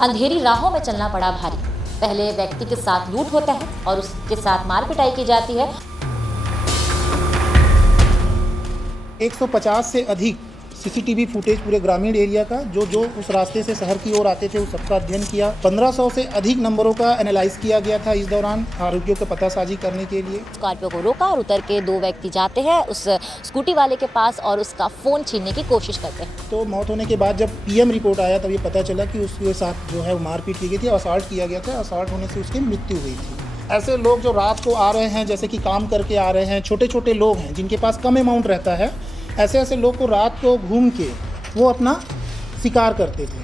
अंधेरी राहों में चलना पड़ा भारी। पहले व्यक्ति के साथ लूट होता है और उसके साथ मार पिटाई की जाती है। 150 से अधिक सीसीटीवी फुटेज पूरे ग्रामीण एरिया का जो उस रास्ते से शहर की ओर आते थे उस सबका अध्ययन किया। 1500 से अधिक नंबरों का एनालाइज किया गया था इस दौरान आरोपियों को पतासाजी करने के लिए। स्कॉर्पियो को रोका और उतर के दो व्यक्ति जाते हैं उस स्कूटी वाले के पास और उसका फोन छीनने की कोशिश करते हैं। तो मौत होने के बाद जब पीएम रिपोर्ट आया तब ये पता चला कि उसके साथ जो है वो मारपीट की गई थी, असॉल्ट किया गया था। असॉल्ट होने से उसकी मृत्यु हुई थी। ऐसे लोग जो रात को आ रहे हैं, जैसे कि काम करके आ रहे हैं, छोटे छोटे लोग हैं जिनके पास कम अमाउंट रहता है, ऐसे लोग को रात को घूम के वो अपना शिकार करते थे।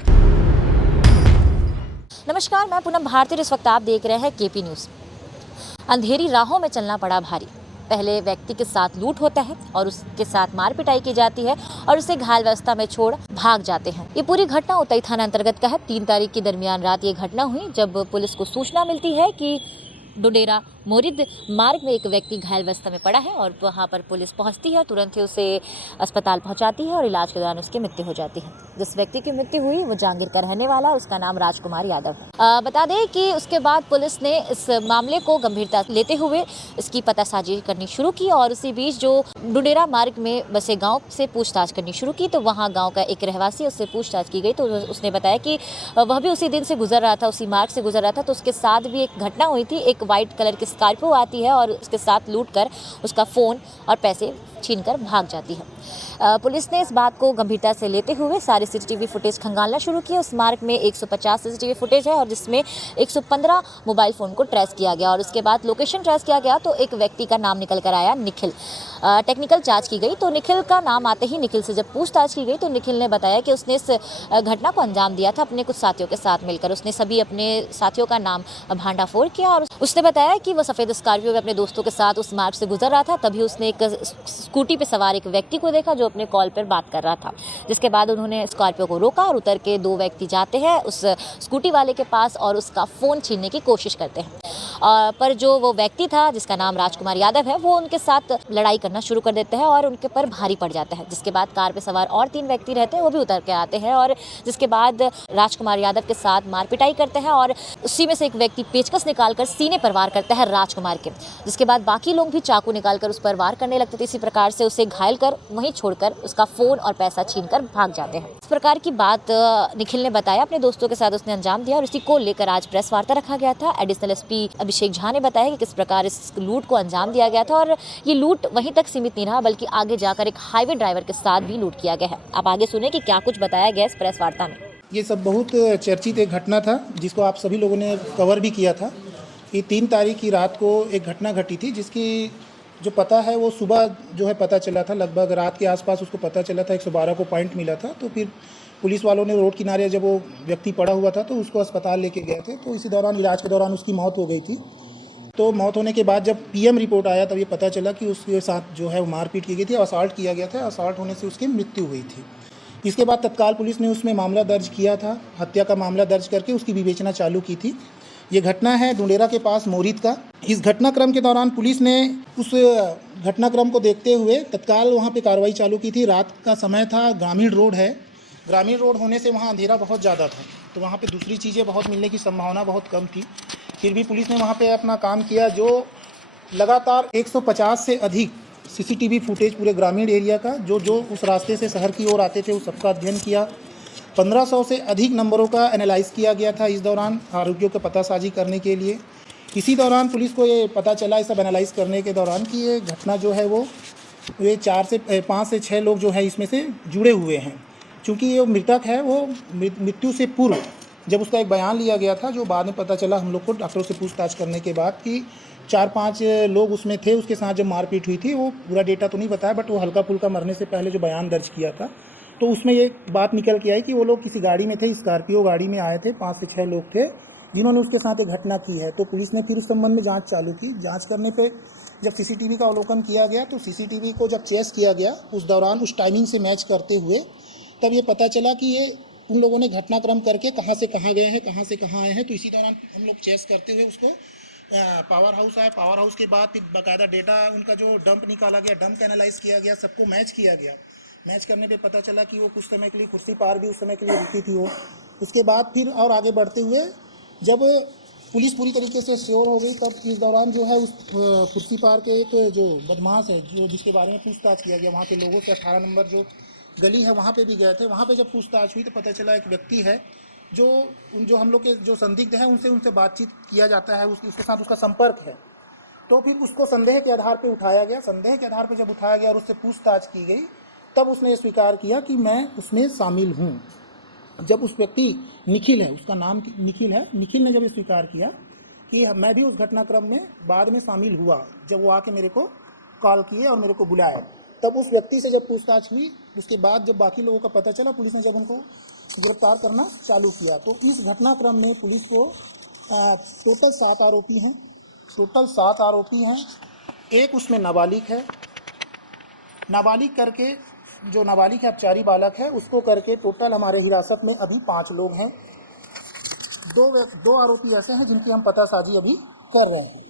नमस्कार, मैं पूनम भारती। इस वक्त आप देख रहे हैं केपी न्यूज़। अंधेरी राहों में चलना पड़ा भारी। पहले व्यक्ति के साथ लूट होता है और उसके साथ मार पिटाई की जाती है और उसे घायल अवस्था में छोड़ भाग जाते हैं। ये पूरी घटना उतई थाना अंतर्गत का है। 3 तारीख की दरमियान रात ये घटना हुई जब पुलिस को सूचना मिलती है कि डुडेरा मोरिद मार्ग में एक व्यक्ति घायल अवस्था में पड़ा है और वहां पर पुलिस पहुंचती है, तुरंत ही उसे अस्पताल पहुंचाती है और इलाज के दौरान उसकी मृत्यु हो जाती है। जिस व्यक्ति की मृत्यु हुई वो जहांगीर का रहने वाला, उसका नाम राजकुमार यादव है। बता दें कि उसके बाद पुलिस ने इस मामले को गंभीरता लेते हुए इसकी पतासाजी करनी शुरू की और उसी बीच जो डुडेरा मार्ग में बसे गाँव से पूछताछ करनी शुरू की। तो वहाँ गाँव का एक रहवासी, उससे पूछताछ की गई तो उसने बताया कि वह भी उसी दिन से गुजर रहा था, उसी मार्ग से गुजर रहा था। तो उसके साथ भी एक घटना हुई थी। एक वाइट कलर की स्कॉर्पियो आती है और उसके साथ लूट कर उसका फ़ोन और पैसे छीनकर भाग जाती है। पुलिस ने इस बात को गंभीरता से लेते हुए सारे सीसीटीवी फुटेज खंगालना शुरू किया। उस मार्ग में 150 सीसीटीवी फुटेज है और जिसमें 115 मोबाइल फ़ोन को ट्रेस किया गया और उसके बाद लोकेशन ट्रेस किया गया तो एक व्यक्ति का नाम निकल कर आया, निखिल। टेक्निकल जांच की गई तो निखिल का नाम आते ही निखिल से जब पूछताछ की गई तो निखिल ने बताया कि उसने इस घटना को अंजाम दिया था अपने कुछ साथियों के साथ मिलकर। उसने सभी अपने साथियों का नाम भांडाफोड़ किया और उसने बताया कि वह सफ़ेद स्कॉर्पियो में अपने दोस्तों के साथ उस मार्ग से गुजर रहा था। तभी उसने एक स्कूटी पर सवार एक व्यक्ति को देखा जो अपने कॉल पर बात कर रहा था। जिसके बाद उन्होंने स्कॉर्पियो को रोका और उतर के दो व्यक्ति जाते हैं उस स्कूटी वाले के पास और उसका फ़ोन छीनने की कोशिश करते हैं। पर जो वो व्यक्ति था जिसका नाम राजकुमार यादव है वो उनके साथ लड़ाई करना शुरू कर देता है और उनके पर भारी पड़ जाता है। जिसके बाद कार पे सवार और 3 व्यक्ति रहते हैं, वो भी उतर के आते हैं और जिसके बाद राजकुमार यादव के साथ मार पिटाई करते हैं और उसी में से एक व्यक्ति पेचकस निकालकर सीने पर वार करता है राजकुमार के। जिसके बाद बाकी लोग भी चाकू निकालकर उस पर वार करने लगते थे। इसी प्रकार से उसे घायल कर वहीं छोड़कर उसका फ़ोन और पैसा छीनकर भाग जाते हैं। इस प्रकार की बात निखिल ने बताया अपने दोस्तों के साथ उसने अंजाम दिया और इसी को लेकर आज प्रेस वार्ता रखा गया था। एडिशनल एसपी अभिषेक झा ने बताया कि किस प्रकार इस लूट को अंजाम दिया गया था और ये लूट वहीं तक सीमित नहीं रहा बल्कि आगे जाकर एक हाईवे ड्राइवर के साथ भी लूट किया गया है। आप आगे सुने कि क्या कुछ बताया गया इस प्रेस वार्ता में। ये सब बहुत चर्चित एक घटना था जिसको आप सभी लोगों ने कवर भी किया था। ये 3 तारीख की रात को एक घटना घटी थी जिसकी जो पता है वो सुबह जो है पता चला था, लगभग रात के आसपास उसको पता चला था। 112 को पॉइंट मिला था। तो फिर पुलिस वालों ने रोड किनारे जब वो व्यक्ति पड़ा हुआ था तो उसको अस्पताल लेके गए थे। तो इसी दौरान इलाज के दौरान उसकी मौत हो गई थी। तो मौत होने के बाद जब पीएम रिपोर्ट आया तब ये पता चला कि उसके साथ जो है वो मारपीट की गई थी, असॉल्ट किया गया था। असॉल्ट होने से उसकी मृत्यु हुई थी। इसके बाद तत्काल पुलिस ने उसमें मामला दर्ज किया था, हत्या का मामला दर्ज करके उसकी विवेचना चालू की थी। ये घटना है डुडेरा के पास मोरिद का। इस घटनाक्रम के दौरान पुलिस ने उस घटनाक्रम को देखते हुए तत्काल वहाँ पे कार्रवाई चालू की थी। रात का समय था, ग्रामीण रोड है। ग्रामीण रोड होने से वहाँ अंधेरा बहुत ज़्यादा था तो वहाँ पे दूसरी चीज़ें बहुत मिलने की संभावना बहुत कम थी। फिर भी पुलिस ने वहाँ पे अपना काम किया। जो लगातार 150 से अधिक सीसीटीवी फुटेज पूरे ग्रामीण एरिया का जो उस रास्ते से शहर की ओर आते थे उस सबका अध्ययन किया। 1500 से अधिक नंबरों का एनालाइज किया गया था इस दौरान आरोपियों को पतासाजी करने के लिए। इसी दौरान पुलिस को ये पता चला इस सब एनालाइज करने के दौरान कि ये घटना जो है वो 5 से 6 लोग जो है इसमें से जुड़े हुए हैं। चूँकि ये मृतक है वो मृत्यु से पूर्व जब उसका एक बयान लिया गया था, जो बाद में पता चला हम लोग को डॉक्टरों से पूछताछ करने के बाद कि 4-5 लोग उसमें थे उसके साथ जब मारपीट हुई थी। वो पूरा डेटा तो नहीं बताया बट वो हल्का फुल्का मरने से पहले जो बयान दर्ज किया था तो उसमें ये बात निकल के आई कि वो लोग किसी गाड़ी में थे, स्कॉर्पियो गाड़ी में आए थे। 5 से 6 लोग थे जिन्होंने उसके साथ एक घटना की है। तो पुलिस ने फिर उस संबंध में जांच चालू की। जांच करने पे जब सीसीटीवी का अवलोकन किया गया तो सीसीटीवी को जब चेस किया गया उस दौरान उस टाइमिंग से मैच करते हुए तब ये पता चला कि ये उन लोगों ने घटनाक्रम करके कहाँ से कहाँ गए हैं, कहाँ से कहाँ आए हैं। तो इसी दौरान हम लोग चेस करते हुए उसको पावर हाउस आए। पावर हाउस के बाद फिर बाकायदा डेटा उनका जो डंप निकाला गया, डंप एनालाइज किया गया, सबको मैच किया गया। मैच करने पे पता चला कि वो कुछ समय के लिए खुर्सी पार भी उस समय के लिए रुकी थी वो। उसके बाद फिर और आगे बढ़ते हुए जब पुलिस पूरी तरीके से श्योर हो गई, तब इस दौरान जो है उस कुर्सी पार के एक जो बदमाश है, जो जिसके बारे में पूछताछ किया गया, वहाँ के लोगों से 18 नंबर जो गली है वहाँ पे भी गए थे। वहाँ पे जब पूछताछ हुई तो पता चला एक व्यक्ति है जो हम लोग के जो संदिग्ध हैं उनसे बातचीत किया जाता है, उसके साथ उसका संपर्क है। तो फिर उसको संदेह के आधार पे उठाया गया। संदेह के आधार पे जब उठाया गया और उससे पूछताछ की गई, तब उसने स्वीकार किया कि मैं उसमें शामिल हूँ। जब उस व्यक्ति निखिल है, उसका नाम निखिल है, निखिल ने जब ये स्वीकार किया कि मैं भी उस घटनाक्रम में बाद में शामिल हुआ, जब वो आके मेरे को कॉल किए और मेरे को बुलाया, तब उस व्यक्ति से जब पूछताछ हुई, उसके बाद जब बाकी लोगों का पता चला, पुलिस ने जब उनको गिरफ्तार करना चालू किया। तो इस घटनाक्रम में पुलिस को टोटल 7 आरोपी हैं। टोटल 7 आरोपी हैं। एक उसमें नाबालिग है। नाबालिग करके जो नाबालिग है, अपचारी बालक है, उसको करके टोटल हमारे हिरासत में अभी 5 लोग हैं। दो आरोपी ऐसे हैं जिनकी हम पतासाजी अभी कर रहे हैं।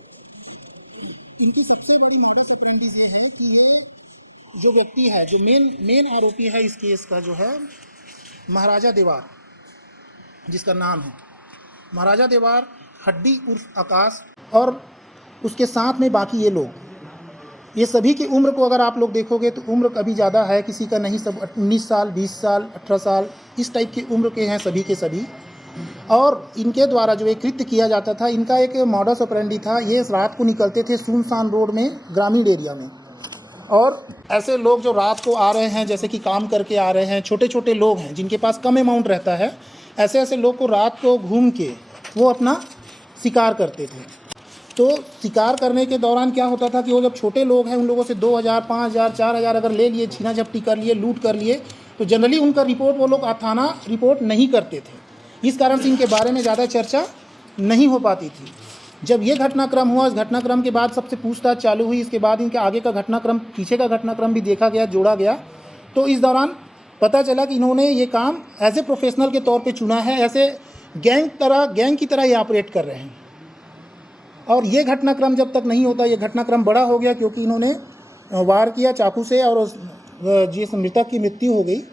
इनकी सबसे बड़ी मॉडस ऑपरेंडी ये है कि ये जो व्यक्ति है, जो मेन आरोपी है इस केस का, जो है महाराजा देवार, जिसका नाम है महाराजा देवार, हड्डी उर्फ आकाश, और उसके साथ में बाकी ये लोग, ये सभी की उम्र को अगर आप लोग देखोगे तो उम्र कभी ज़्यादा है किसी का नहीं, सब 19 साल, 20 साल, 18 साल इस टाइप की उम्र के हैं सभी के सभी। और इनके द्वारा जो एक कृत्य किया जाता था, इनका एक मॉडस ऑपरेंडी था। ये रात को निकलते थे सुनसान रोड में, ग्रामीण एरिया में, और ऐसे लोग जो रात को आ रहे हैं, जैसे कि काम करके आ रहे हैं, छोटे छोटे लोग हैं जिनके पास कम अमाउंट रहता है, ऐसे लोग को रात को घूम के वो अपना शिकार करते थे। तो शिकार करने के दौरान क्या होता था कि वो जब छोटे लोग हैं, उन लोगों से 2000, 5000, 4000 अगर ले लिए, छीना झपटी कर लिए, लूट कर लिए, तो जनरली उनका रिपोर्ट वो लोग थाना रिपोर्ट नहीं करते थे। इस कारण से इनके बारे में ज़्यादा चर्चा नहीं हो पाती थी। जब ये घटनाक्रम हुआ, इस घटनाक्रम के बाद सबसे पूछताछ चालू हुई। इसके बाद इनके आगे का घटनाक्रम, पीछे का घटनाक्रम भी देखा गया, जोड़ा गया। तो इस दौरान पता चला कि इन्होंने ये काम एज ए प्रोफेशनल के तौर पे चुना है, ऐसे गैंग की तरह ये ऑपरेट कर रहे हैं। और ये घटनाक्रम जब तक नहीं होता, ये घटनाक्रम बड़ा हो गया, क्योंकि इन्होंने वार किया चाकू से और जिस मृतक की मृत्यु हो गई।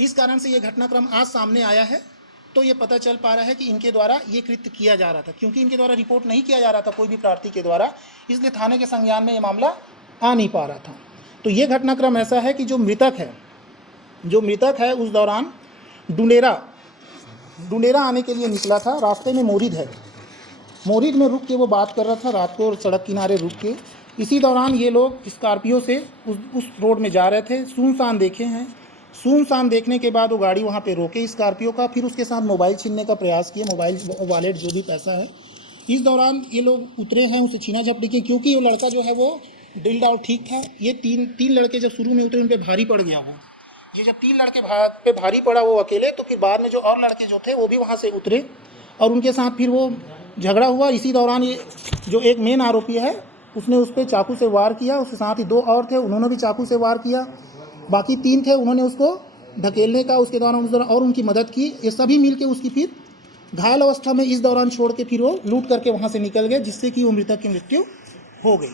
इस कारण से ये घटनाक्रम आज सामने आया है। तो ये पता चल पा रहा है कि इनके द्वारा ये कृत्य किया जा रहा था, क्योंकि इनके द्वारा रिपोर्ट नहीं किया जा रहा था कोई भी प्रार्थी के द्वारा, इसलिए थाने के संज्ञान में ये मामला आ नहीं पा रहा था। तो ये घटनाक्रम ऐसा है कि जो मृतक है उस दौरान डुंडेरा आने के लिए निकला था। रास्ते में मोरिद में रुक के वो बात कर रहा था, रात को सड़क किनारे रुक के। इसी दौरान ये लोग स्कॉर्पियो से उस रोड में जा रहे थे। सुनसान देखे हैं। सुनसान देखने के बाद वो गाड़ी वहाँ पे रोके स्कॉर्पियो का, फिर उसके साथ मोबाइल छीनने का प्रयास किया, मोबाइल वॉलेट जो भी पैसा है। इस दौरान ये लोग उतरे हैं, उसे छीना झपटी की, क्योंकि वो लड़का जो है वो ड्रिल्ड आउट ठीक था। ये तीन लड़के जब शुरू में उतरे, उन पर भारी पड़ गया वो। ये जब 3 लड़के पे भारी पड़ा वो अकेले, तो फिर बाद में जो और लड़के जो थे वो भी वहाँ से उतरे और उनके साथ फिर वो झगड़ा हुआ। इसी दौरान ये जो एक मेन आरोपी है, उसने उस पर चाकू से वार किया। उसके साथ ही 2 और थे, उन्होंने भी चाकू से वार किया। बाकी 3 थे, उन्होंने उसको ढकेलने का उसके दौरान और उनकी मदद की। ये सभी मिलके उसकी फिर घायल अवस्था में इस दौरान छोड़ के फिर वो लूट करके वहाँ से निकल गए, जिससे कि वो मृतक की मृत्यु हो गई।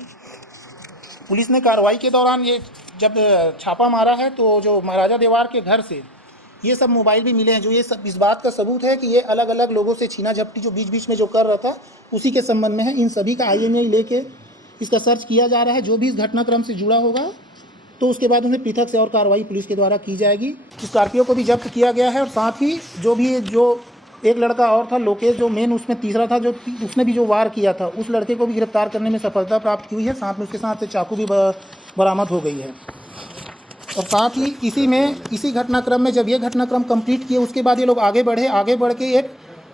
पुलिस ने कार्रवाई के दौरान ये जब छापा मारा है, तो जो महाराजा देवार के घर से ये सब मोबाइल भी मिले हैं, जो ये सब इस बात का सबूत है कि ये अलग अलग लोगों से छीना झपटी जो बीच में जो कर रहा था, उसी के संबंध में है। इन सभी का IMEI लेके इसका सर्च किया जा रहा है। जो भी इस घटनाक्रम से जुड़ा होगा तो उसके बाद उन्हें पृथक से और कार्रवाई पुलिस के द्वारा की जाएगी। स्कॉर्पियो को भी जब्त किया गया है, और साथ ही जो एक लड़का और था, लोकेश, जो मेन उसमें तीसरा था, जो उसने भी जो वार किया था, उस लड़के को भी गिरफ्तार करने में सफलता प्राप्त हुई है। साथ में उसके साथ से चाकू भी बरामद हो गई है। और साथ ही इसी घटनाक्रम में जब ये घटनाक्रम कंप्लीट किए, उसके बाद ये लोग आगे बढ़ के एक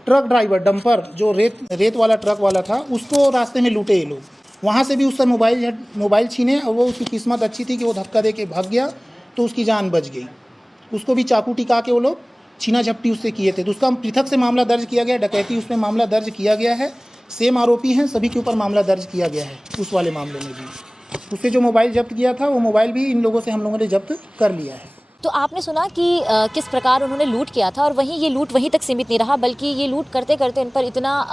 ट्रक ड्राइवर, डंपर जो रेत वाला ट्रक वाला था, उसको रास्ते में लूटे ये लोग। वहाँ से भी उससे मोबाइल छीने, और वो उसकी किस्मत अच्छी थी कि वो धक्का दे के भाग गया, तो उसकी जान बच गई। उसको भी चाकू टिका के वो लोग छीना झपटी उससे किए थे, तो उसका पृथक से मामला दर्ज किया गया। डकैती उसमें मामला दर्ज किया गया है। सेम आरोपी हैं, सभी के ऊपर मामला दर्ज किया गया है। उस वाले मामले में भी उससे जो मोबाइल जब्त किया था, वो मोबाइल भी इन लोगों से हम लोगों ने जब्त कर लिया है। तो आपने सुना कि किस प्रकार उन्होंने लूट किया था, और वहीं ये लूट वहीं तक सीमित नहीं रहा, बल्कि ये लूट करते करते इन पर इतना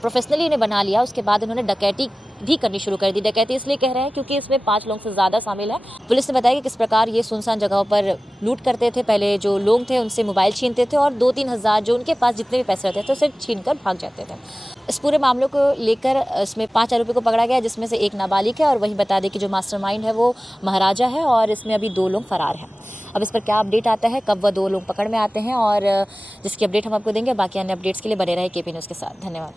प्रोफेशनली इन्हें बना लिया। उसके बाद उन्होंने डकैती भी करनी शुरू कर दी। डकैती इसलिए कह रहे हैं क्योंकि इसमें 5 लोग से ज़्यादा शामिल हैं। पुलिस ने बताया कि किस प्रकार ये सुनसान जगहों पर लूट करते थे। पहले जो लोग थे उनसे मोबाइल छीनते थे और 2-3 हज़ार जो उनके पास जितने भी पैसे रहते थे उसे छीन कर भाग जाते थे। इस पूरे मामले को लेकर इसमें 5 आरोपियों को पकड़ा गया, जिसमें से एक नाबालिग है। और वहीं बता दें कि जो मास्टरमाइंड है वो महाराजा है और इसमें अभी 2 लोग फरार हैं। अब इस पर क्या अपडेट आता है, कब वह 2 लोग पकड़ में आते हैं और जिसकी अपडेट हम आपको देंगे। बाकी अन्य अपडेट्स के लिए बने रहे केपी न्यूज़ के साथ। धन्यवाद।